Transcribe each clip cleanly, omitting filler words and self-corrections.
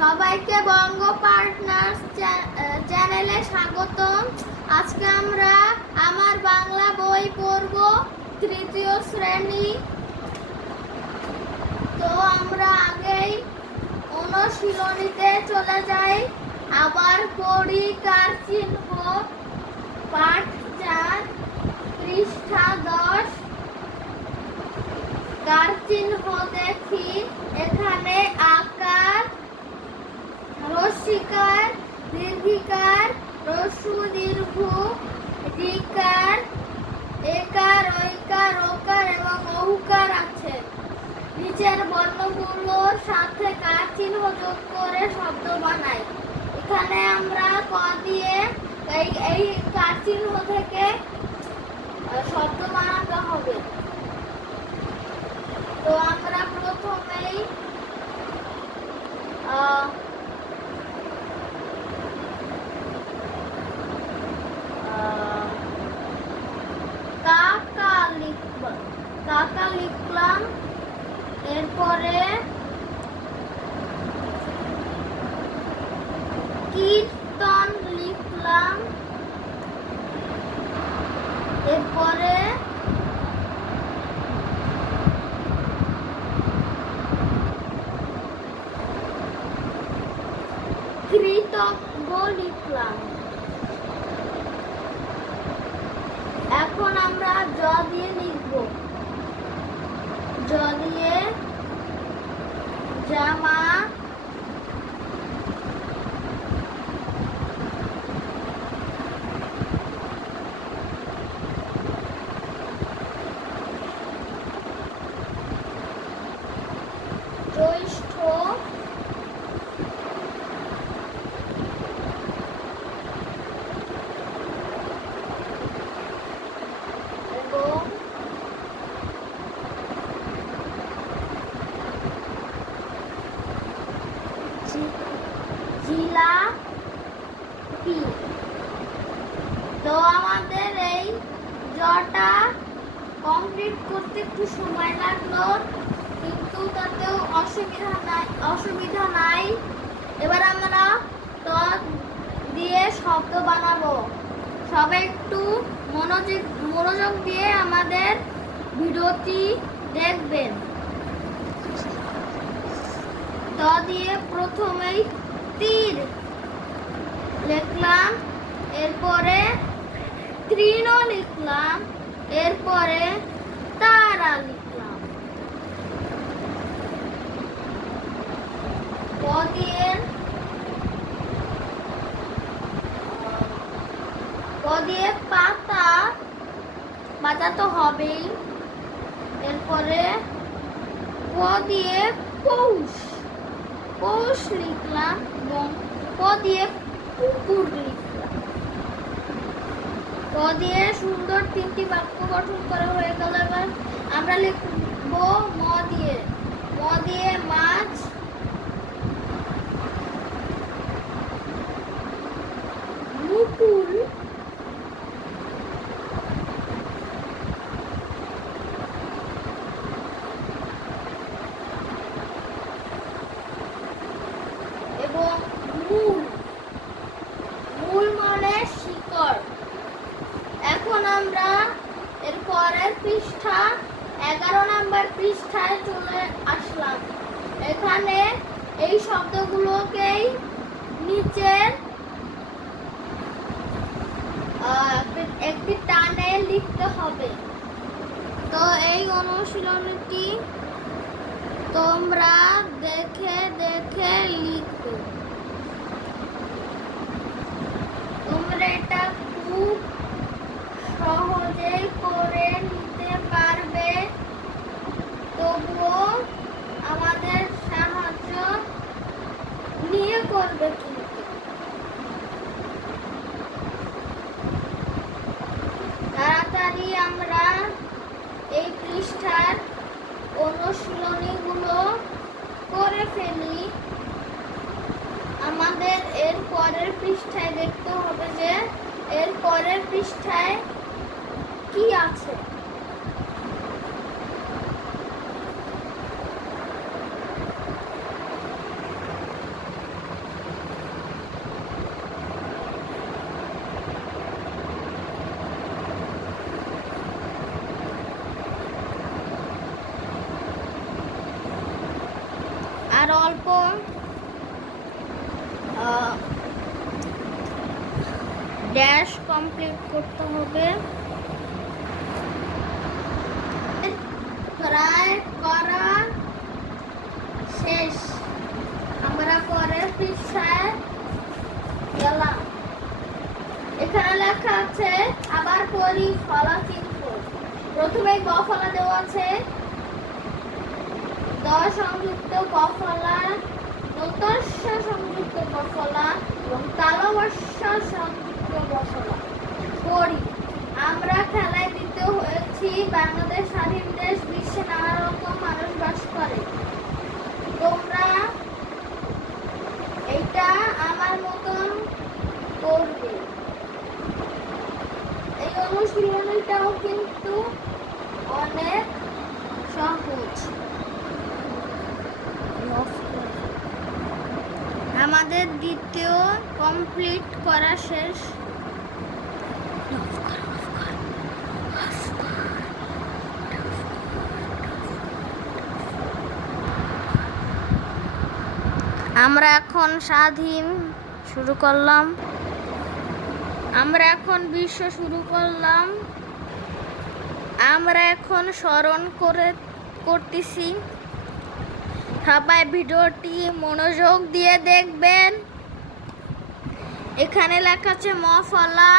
সবাইকে বঙ্গ পার্টনার্স চ্যানেলে স্বাগতম। আজকে আমরা আমার বাংলা বই পড়ব, তৃতীয় শ্রেণী। তো আমরা আগেই অনুশীলনীতে চলে যাই। আবার পড়ি কার চিহ্ন, পাঠ 4, পৃষ্ঠা 10। কার চিহ্ন দেখি। এখানে আকার, রস্যিকার, দীর্ঘিকার, রস্যু দীর্ঘ, ঋকার, একার, ঐকার, ওকার এবং ঔকার আছে। নিচের বর্ণগুলোর সাথে কার চিহ্ন যোগ করে শব্দ বানাই। এখানে আমরা ক দিয়ে এই কার চিহ্ন থেকে শব্দ বানাতে হবে। তো আমরা প্রথমেই কাকা লিখলাম। এরপরে কীর্তন লিখলাম। এরপরে কৃতজ্ঞ লিখলাম। এখন আমরা জ দিয়ে লিখব। জ দিয়ে জামা, জ্যৈষ্ঠ, এবং জিলাপি। তো আমাদের এই জটা কমপ্লিট করতে একটু সময় লাগলো, কিন্তু তাতেও অসুবিধা নাই। এবার আমরা ত দিয়ে শব্দ বানাবো। সবাই একটু মনোযোগ দিয়ে আমাদের ভিডিওটি দেখবেন। ত দিয়ে প্রথমেই তীর লিখলাম, এরপরে তৃণ লিখলাম, এরপরে তারা লিখলাম। প দিয়ে পাতা, পাতা তো হবেই। এরপরে প দিয়ে পৌষ, পৌষ লিখলাম এবং প দিয়ে কুকুর লিখলাম। প দিয়ে সুন্দর 3টি বাক্য গঠন করা হয়ে গেল। এবার আমরা লিখব ম দিয়ে। ম দিয়ে মাছ, মুকুল, এবং মূল, মূল মানে শিকড়। এখন আমরা এর পরের পৃষ্ঠা 11 নম্বর পৃষ্ঠায় চলে আসলাম। এখানে এই শব্দগুলোকেই নিচের একটি টানে লিখতে হবে। তো এই অনুশীলনীটি তোমরা দেখে দেখে লিখবে। তোমরা এটা খুব সহজেই করে নিতে পারবে। তবুও আমাদের সাহায্য নিয়ে করবে কিন্তু। তাড়াতাড়ি আমরা এই পৃষ্ঠার অনুশীলনীগুলো করে ফেলি। আমাদের এর পরের পৃষ্ঠায় দেখতে হবে যে এর পরের পৃষ্ঠায় কি আছে। আর অল্প ড্যাশ কমপ্লিট করতে হবে। প্রায় করা শেষ। আমরা পরের পৃষ্ঠায় গেলাম। এখানে লেখা আছে আবার পরি ফলা চিহ্ন। প্রথমে গ ফলা দেওয়া আছে, দ সংযুক্ত ক ফলা, নতস্য সংযুক্ত ক ফলা এবং তালবস্য সংযুক্ত গ ফলা। পড়ি। আমরা খেলায় দিতে হয়েছি। বাংলাদেশ স্বাধীন দেশ, বিশ্বে নানা রকম মানুষ বাস করে। তোমরা এটা আমার মতন করবে। এই অনুশীলনীটাও কিন্তু অনেক সহজ। আমাদের দ্বিতীয় কমপ্লিট করা শেষ। আমরা এখন স্বাধীন শুরু করলাম। আমরা এখন বিশ্ব শুরু করলাম। আমরা এখন স্মরণ করতেছি। সবাই ভিডিওটি মনোযোগ দিয়ে দেখবেন। এখানে লেখা আছে ম ফলা।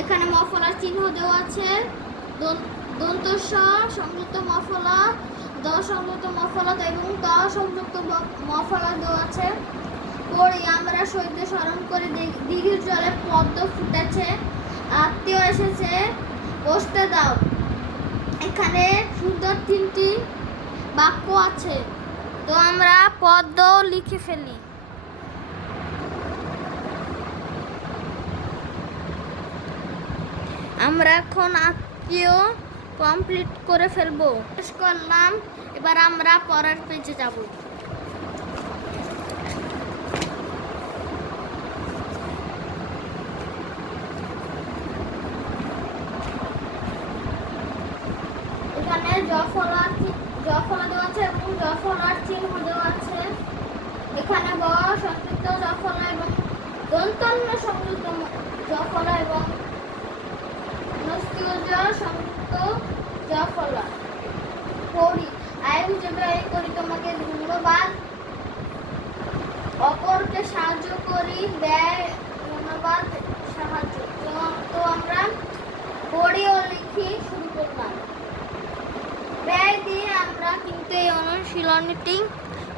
এখানে ম ফলার চিহ্ন দেওয়া আছে। দন্ত স সংযুক্ত ম ফলা, দ সংযুক্ত ম ফলা এবং ত সংযুক্ত ম ফলা দেওয়া আছে। পড়ি। আমরা শহীদদের স্মরণ করে দিঘির জলে পদ্ম ফুটেছে, আত্মীয় এসেছে, বসতে দাও। এখানে সুন্দর 3টি বাক্য আছে, তো আমরা পদ্ম লিখে ফেলি। আমরা এখন আত্মীয় কমপ্লিট করে ফেলবো। শেষ করলাম। এবার আমরা পরের পেজে যাব। এখানে জ ফলা দেওয়া আছে এবং জ ফলার চিহ্ন দেওয়া আছে। এখানে ব সংযুক্ত জ ফলা এবং দন্তন্য সংযুক্ত জ ফলা এবং নস্তীয় জ সংযুক্ত জ ফলা। পড়ি। আয় খুঁজে বের করি। তোমাকে ধন্যবাদ। অপরকে সাহায্য করি। ব্যয় ধন্যবাদ সাহায্য। তো আমরা পড়ি ও লিখি শুরু করলাম। ব্যয় দিয়ে আমরা কিন্তু এই অনুশীলনীটি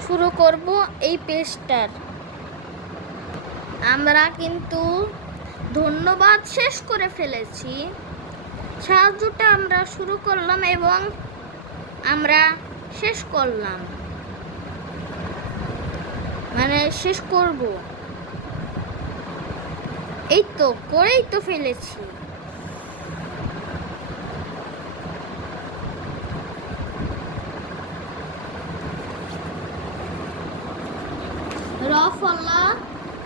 শুরু করব। এই পেজটার আমরা কিন্তু ধন্যবাদ শেষ করে ফেলেছি। সাহায্যটা আমরা শুরু করলাম এবং আমরা শেষ করলাম, মানে শেষ করব। এই তো করেই তো ফেলেছি। র ফলা।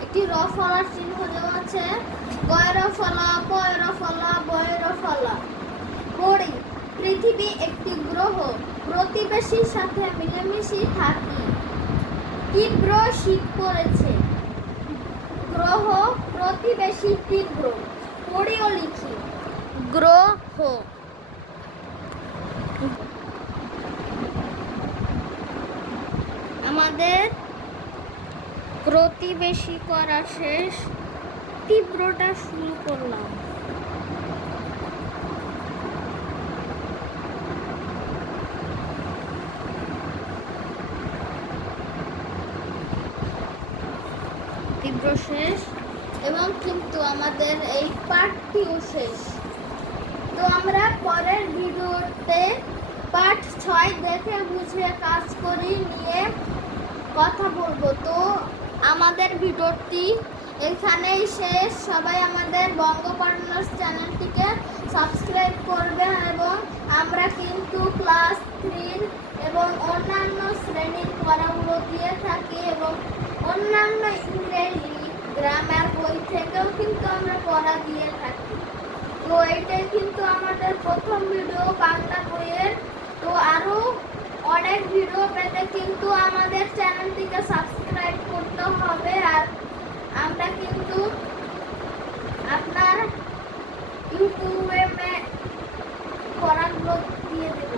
একটি র ফলার চিহ্ন দেওয়া আছে। গয়ের ফলা, পয়ের ফলা, বয়ের ফলা। পড়ি। পৃথিবী একটি গ্রহ। প্রতিবেশীর সাথে মিলেমিশে থাকি। তীব্র শীত পড়েছে। গ্রহ, প্রতিবেশী, তীব্র। পড়ি ও লিখি। গ্রহ। আমাদের প্রতিবেশী করা শেষ। তীব্রটা শুরু করলাম। তীব্র শেষ এবং কিন্তু আমাদের এই পার্টটিও শেষ। তো আমরা পরের ভিডিওতে পার্ট 6 দেখে বুঝে কাজ করি নিয়ে কথা বলবো। তো আমাদের ভিডিওটি এখানেই শেষ। সবাই আমাদের বঙ্গ পার্টনার্স চ্যানেলটিকে সাবস্ক্রাইব করবে এবং আমরা কিন্তু ক্লাস 3 এবং অন্যান্য শ্রেণীর পড়াগুলো দিয়ে থাকি এবং অন্যান্য ইংরেজি গ্রামার বই থেকেও কিন্তু আমরা পড়া দিয়ে থাকি। তো এটাই কিন্তু আমাদের প্রথম ভিডিও বাংলা বইয়ের। তো আরও অনেক ভিডিও পেতে কিন্তু আমাদের চ্যানেলটিকে সাবস্ক্রাইব করতে হবে। আর আমরা কিন্তু আপনার ইউটিউবে পড়াগুলো দিয়ে দেবো।